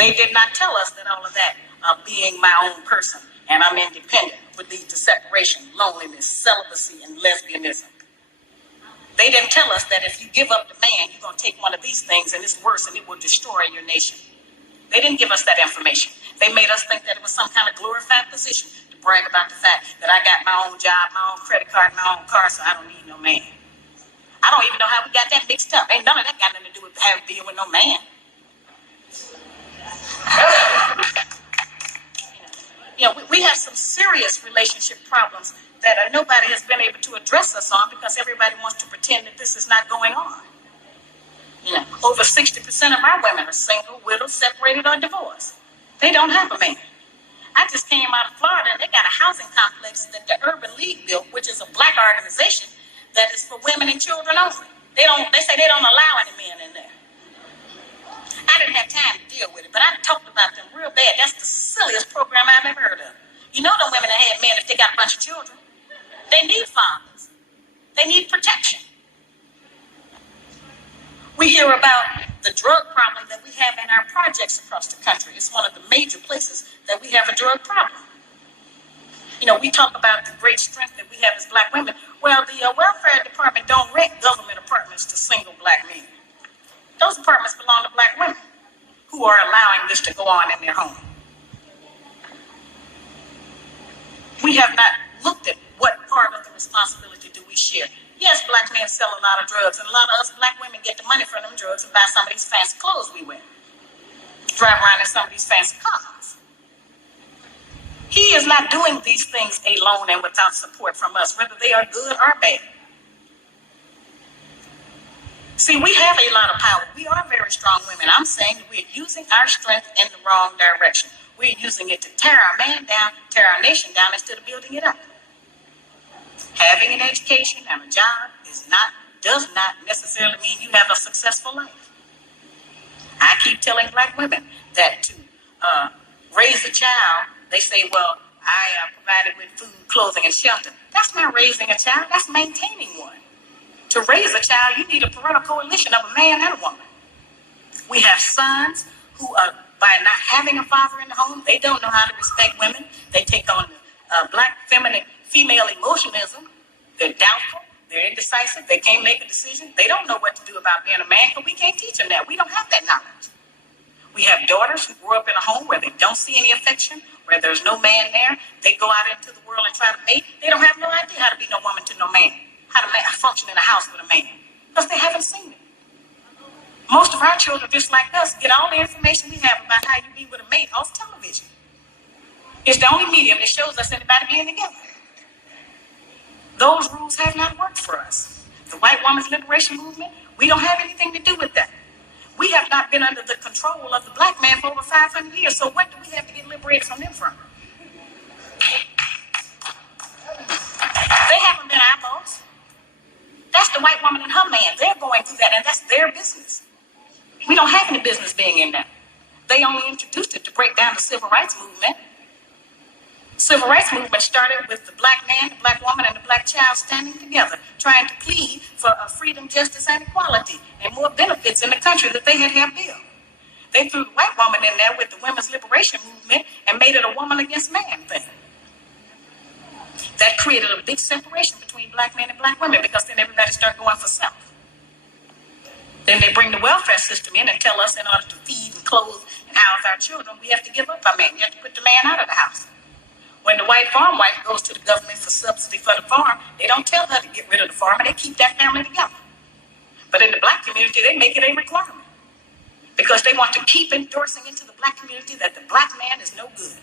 They did not tell us that all of that, being my own person and I'm independent, would lead to separation, loneliness, celibacy, and lesbianism. They didn't tell us that if you give up the man, you're going to take one of these things and it's worse and it will destroy your nation. They didn't give us that information. They made us think that it was some kind of glorified position to brag about the fact that I got my own job, my own credit card, my own car, so I don't need no man. I don't even know how we got that mixed up. Ain't none of that got nothing to do with having being with no man. We have some serious relationship problems that nobody has been able to address us on because everybody wants to pretend that this is not going on. Over 60% of our women are single, widowed, separated, or divorced. They don't have a man. I just came out of Florida and they got a housing complex that the Urban League built, which is a black organization that is for women and children only. They say they don't allow any men in there. I didn't have time to deal with it, but I talked about them real bad. That's the silliest program I've ever heard of. You know the women that had men if they got a bunch of children. They need fathers. They need protection. We hear about the drug problem that we have in our projects across the country. It's one of the major places that we have a drug problem. We talk about the great strength that we have as black women. Well, the welfare department don't rent government apartments to single black men. Those apartments belong to black women who are allowing this to go on in their home. We have not looked at what part of the responsibility do we share. Yes, black men sell a lot of drugs, and a lot of us black women get the money from them drugs and buy some of these fancy clothes we wear. Drive around in some of these fancy cars. He is not doing these things alone and without support from us, whether they are good or bad. See, we have a lot of power. We are very strong women. I'm saying that we're using our strength in the wrong direction. We're using it to tear our man down, tear our nation down instead of building it up. Having an education and a job does not necessarily mean you have a successful life. I keep telling black women that to raise a child, they say, well, I am provided with food, clothing, and shelter. That's not raising a child. That's maintaining one. To raise a child, you need a parental coalition of a man and a woman. We have sons who are, by not having a father in the home, they don't know how to respect women. They take on black female emotionism. They're doubtful. They're indecisive. They can't make a decision. They don't know what to do about being a man, but we can't teach them that. We don't have that knowledge. We have daughters who grow up in a home where they don't see any affection, where there's no man there. They go out into the world and try to mate. They don't have no idea how to be no woman to no man, how to function in a house with a man, because they haven't seen it. Most of our children, just like us, get all the information we have about how you be with a mate off television. It's the only medium that shows us anybody being together. Those rules have not worked for us. The white woman's liberation movement, we don't have anything to do with that. We have not been under the control of the black man for over 500 years, so what do we have to get liberated from them from? They haven't been our boss. That's the white woman and her man. They're going through that, and that's their business. We don't have any business being in that. They only introduced it to break down the civil rights movement. Civil rights movement started with the black man, the black woman, and the black child standing together, trying to plead for freedom, justice, and equality, and more benefits in the country that they had built. They threw the white woman in there with the women's liberation movement and made it a woman against man thing. That created a big separation between black men and black women, because then everybody started going for self. Then they bring the welfare system in and tell us in order to feed and clothe and house our children, we have to give up our man. You have to put the man out of the house. When the white farm wife goes to the government for subsidy for the farm, they don't tell her to get rid of the farm, and they keep that family together. But in the black community, they make it a requirement, because they want to keep endorsing into the black community that the black man is no good,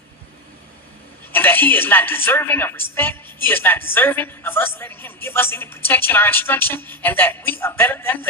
and that he is not deserving of respect. He is not deserving of us letting him give us any protection or instruction, and that we are better than them.